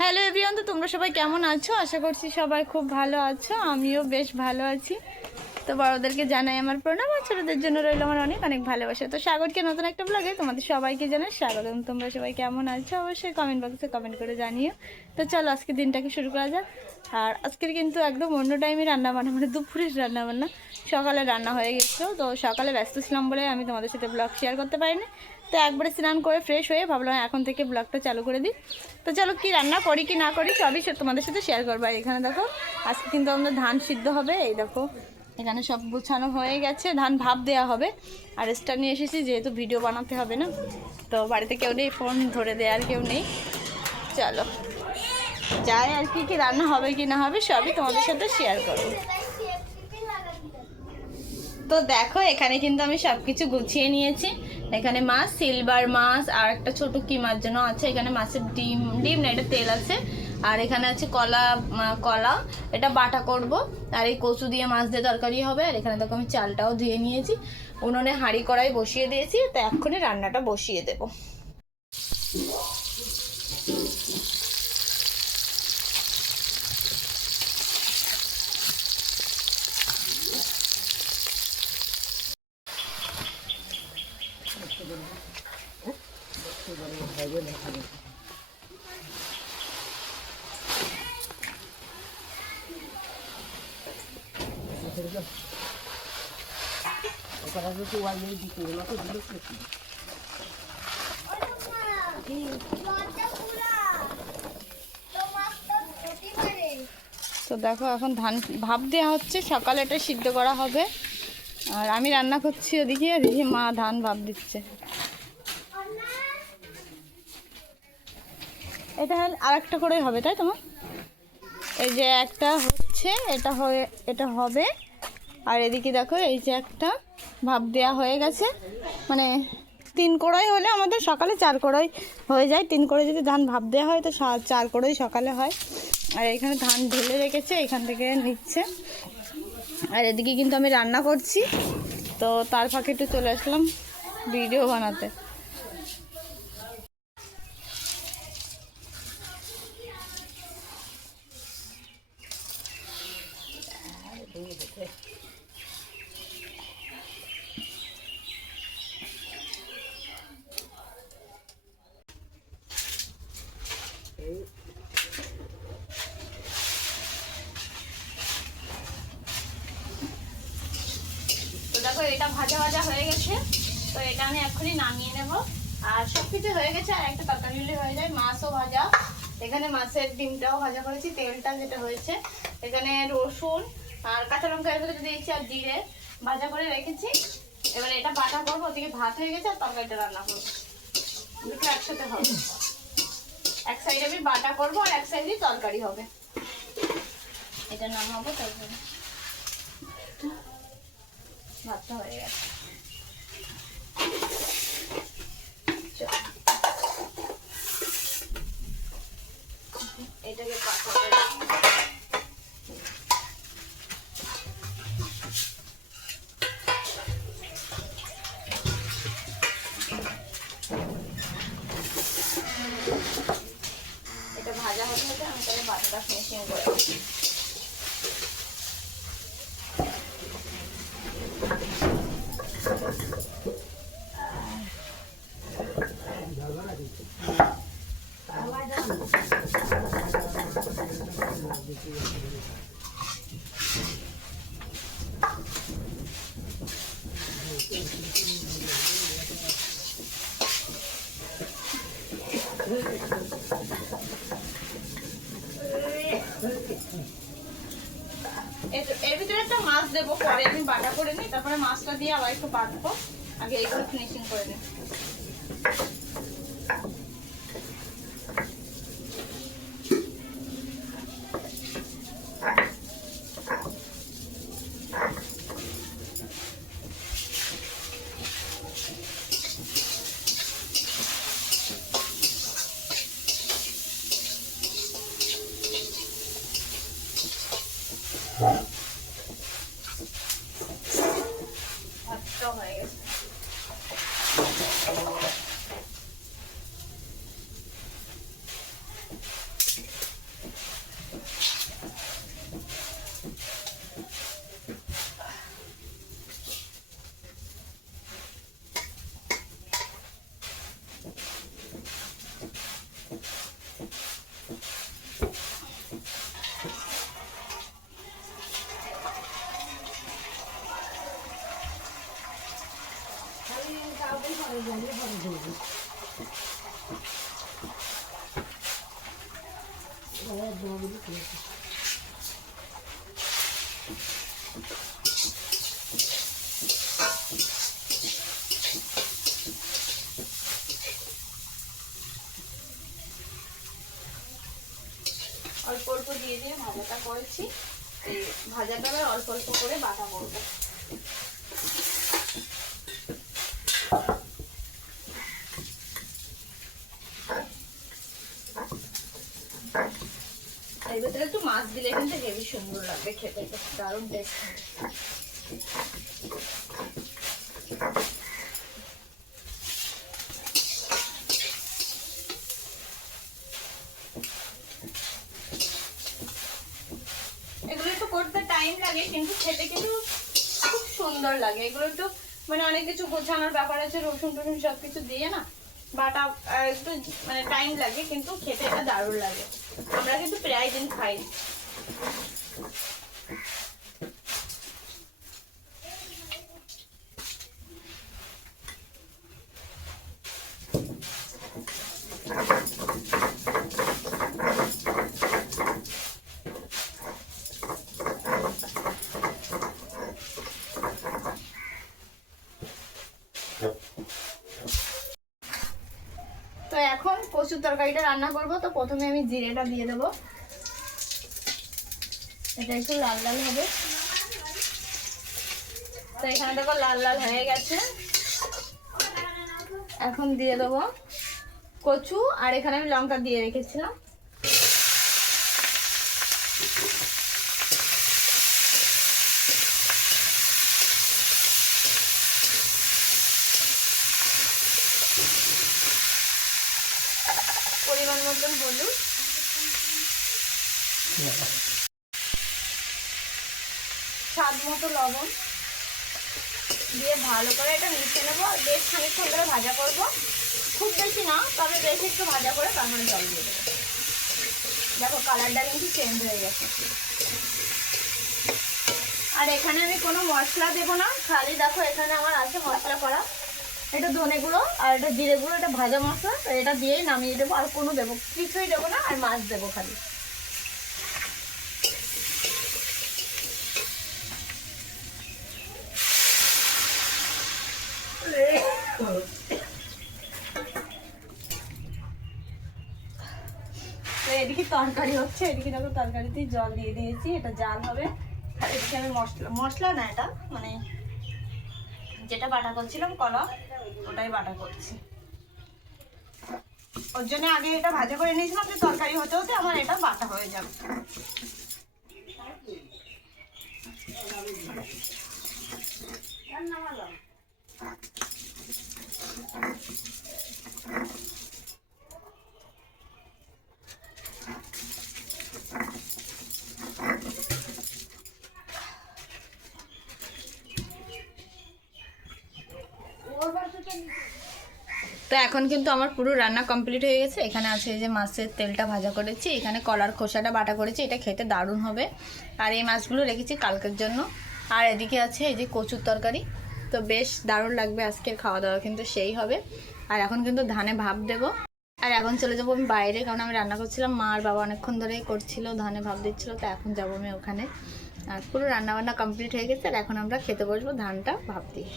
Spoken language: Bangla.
হ্যালো এভরিওয়ান, তো তোমরা সবাই কেমন আছো? আশা করছি সবাই খুব ভালো আছো, আমিও বেশ ভালো আছি। তো বড়োদেরকে জানাই আমার প্রণাম আর ছোটোদের জন্য রইল আমার অনেক অনেক ভালোবাসা। তো সাগরকে নতুন একটা ব্লগে তোমাদের সবাইকে জানাই স্বাগত। তোমরা সবাই কেমন আছো? অবশ্যই কমেন্ট বক্সে কমেন্ট করে জানিও। তো চলো আজকে দিনটাকে শুরু করা যাক। আর আজকের কিন্তু একদম অন্য টাইমে রান্না বান্না মানে দুপুরের রান্না বান্না। সকালে রান্না হয়ে গেছিল, তো সকালে ব্যস্ত ছিলাম বলে আমি তোমাদের সাথে ব্লগ শেয়ার করতে পারিনি। তো একবারে স্নান করে ফ্রেশ হয়ে ভাবলাম এখন থেকে ব্লগটা চালু করে দিই। তো চলো কি রান্না করি কি না করি সবই তোমাদের সাথে শেয়ার করব। এখানে দেখো, আজকে কিন্তু আমাদের ধান সিদ্ধ হবে, এই দেখো। এখানে সব গুছানো হয়ে গেছে, ধান ভাব দেওয়া হবে। আর স্টার নিয়ে এসেছি, যেহেতু ভিডিও বানাতে হবে না, তো বাড়িতে কেউ নেই, ফোন ধরে দেওয়ার কেউ নেই। চলো, যাই আর কি কি রান্না হবে কি না হবে, সবই তোমাদের সাথে শেয়ার করব। তো দেখো, এখানে কিন্তু আমি সব কিছু গুছিয়ে নিয়েছি। এখানে মাছ সিলভার মাছ, আর একটা ছোট কি মাছ যেন আছে, এখানে মাছের ডিম ডিম না, এটা তেল আছে। আর এখানে আছে কলা কলা। এটা বাটা করব। আর এই কচু দিয়ে মাছ দিয়ে তরকারি হবে। আর এখানে দেখো আমি চালটাও ধুয়ে নিয়েছি। উনুনে হাঁড়ি কড়াই বসিয়ে দিয়েছি। তো এক্ষুনি রান্নাটা বসিয়ে দেবো। তো দেখো এখন ধান ভাপ দেওয়া হচ্ছে, সকালে এটা সিদ্ধ করা হবে। আর আমি রান্না করছি ওদিকে, আর মা ধান ভাপ দিচ্ছে। এটা আর একটা করে হবে, তাই তোমার এই যে একটা হচ্ছে, এটা হয়ে এটা হবে আর এদিকে দেখো, এই যে একটা ভাপ দেওয়া হয়ে গেছে। মানে তিন কড়াই হলে আমাদের সকালে চার কড়াই হয়ে যায়। তিন কড়াই যদি ধান ভাপ দেওয়া হয়, তো চার কড়াই সকালে হয়। আর এখানে ধান ঢেলে রেখেছে, এখান থেকে নিচ্ছে। আর এদিকে কিন্তু আমি রান্না করছি। তো তার ফাঁকে একটু চলে আসলাম ভিডিও বানাতে। এটা ভাজা ভাজা হয়ে গেছে। তো এটা আমি এক্ষুনি নামিয়ে নেব। আর সব কিছু হয়ে গেছে, আর একটা তরকারি হয়ে যায় মাছও ভাজা। এখানে মাছের ডিমটাও ভাজা করেছি, তেলটা যেটা হয়েছে। এখানে রসুন আর কাঁচা লঙ্কা ভিতরে দিয়েছি আর জিরে ভাজা করে রেখেছি। এবারে এটা বাটা করব, ওদিকে ভাত হয়ে গেছে আর তরকারিটা রান্না করব। দুটো একসাথে হবে। এক সাইডে আমি বাটা করব আর এক সাইডে তরকারি হবে। এটা নামাবো তারপরে। ভাতটা হয়ে গেছে। এটাকে এটা ভাজা হতে হতে আমি তাহলে বাটাটা ফিনিশিং করে দিই। এর- ভিতরে একটা মাছ দেবো। পরে আমি বাটা করে নিই, তারপরে মাছটা দিয়ে আবার একটু বাঁধবো আগে এইগুলো ফিনিশিং করে নিই। অল্প অল্প দিয়ে দিয়ে ভাজাটা করেছি। এই ভাজাটা আবার অল্প অল্প করে বাটা করব এর ভেতরে দিলে কিন্তু হেভি সুন্দর লাগবে খেতে দারুণ টেস্ট এগুলো করতে টাইম লাগে, কিন্তু খেতে কিন্তু খুব সুন্দর লাগে। এগুলো একটু মানে অনেক কিছু গোছানোর ব্যাপার আছে, রসুন টসুন সব দিয়ে না, বাটা একটু মানে টাইম লাগে, কিন্তু খেতে এটা লাগে। আমরা কিন্তু প্রায় দিন খাই তো এখন কচুর তরকারিটা রান্না করব। তো প্রথমে আমি জিরেটা দিয়ে দেবো। এটা একটু লাল লাল হবে। তো এখানে দেখো লাল লাল হয়ে গেছে। এখন দিয়ে দেবো কচু, আর এখানে আমি লঙ্কা দিয়ে রেখেছিলাম। পরিমাণ মতন হলুদ। স্বাদ মতো লবণ দিয়ে ভালো করে এটা মিশিয়ে নেব। বেশ খানিকক্ষণ ধরে ভাজা করব। খুব বেশি না, তবে বেশ একটু ভাজা করে তারপরে জল দিয়ে দেবো। দেখো কালারটা কিন্তু চেঞ্জ হয়ে গেছে। আর এখানে আমি কোনো মশলা দেবো না, খালি দেখো এখানে আমার আছে মশলা করা। এটা ধনে গুঁড়ো আর এটা জিরে গুঁড়ো, এটা ভাজা মশলা। এটা দিয়েই নামিয়ে দেবো, আর কোনো দেবো, কিছুই দেবো না, আর মাছ দেবো খালি। এদিকে তরকারি হচ্ছে, এদিকে দেখো তরকারিতে জল দিয়ে দিয়েছি, এটা জাল হবে। আর এদিকে আমি মশলা মশলা না এটা মানে যেটা বাটা করছিলাম কলা ওটাই বাটা করছি। ওর জন্য আগে এটা ভাজা করে নিয়েছিলাম, যে তরকারি হতে হতে আমার এটা বাটা হয়ে যাবে। তো এখন কিন্তু আমার পুরো রান্না কমপ্লিট হয়ে গেছে। এখানে আছে এই যে মাছের তেলটা ভাজা করেছি, এখানে কলার খোসাটা বাটা করেছি, এটা খেতে দারুণ হবে। আর এই মাছগুলো রেখেছি কালকের জন্য। আর এদিকে আছে এই যে কচুর তরকারি। তো বেশ দারুণ লাগবে আজকের খাওয়া দাওয়া, কিন্তু সেই হবে। আর এখন কিন্তু ধানে ভাব দেব। আর এখন চলে যাব আমি বাইরে, কারণ আমি রান্না করছিলাম। মা আর বাবা অনেকক্ষণ ধরেই করছিল, ধানে ভাব দিচ্ছিল, তো এখন যাব আমি ওখানে। আর পুরো রান্নাবান্না কমপ্লিট হয়ে গেছে, আর এখন আমরা খেতে বসবো ধানটা ভাব দিয়ে।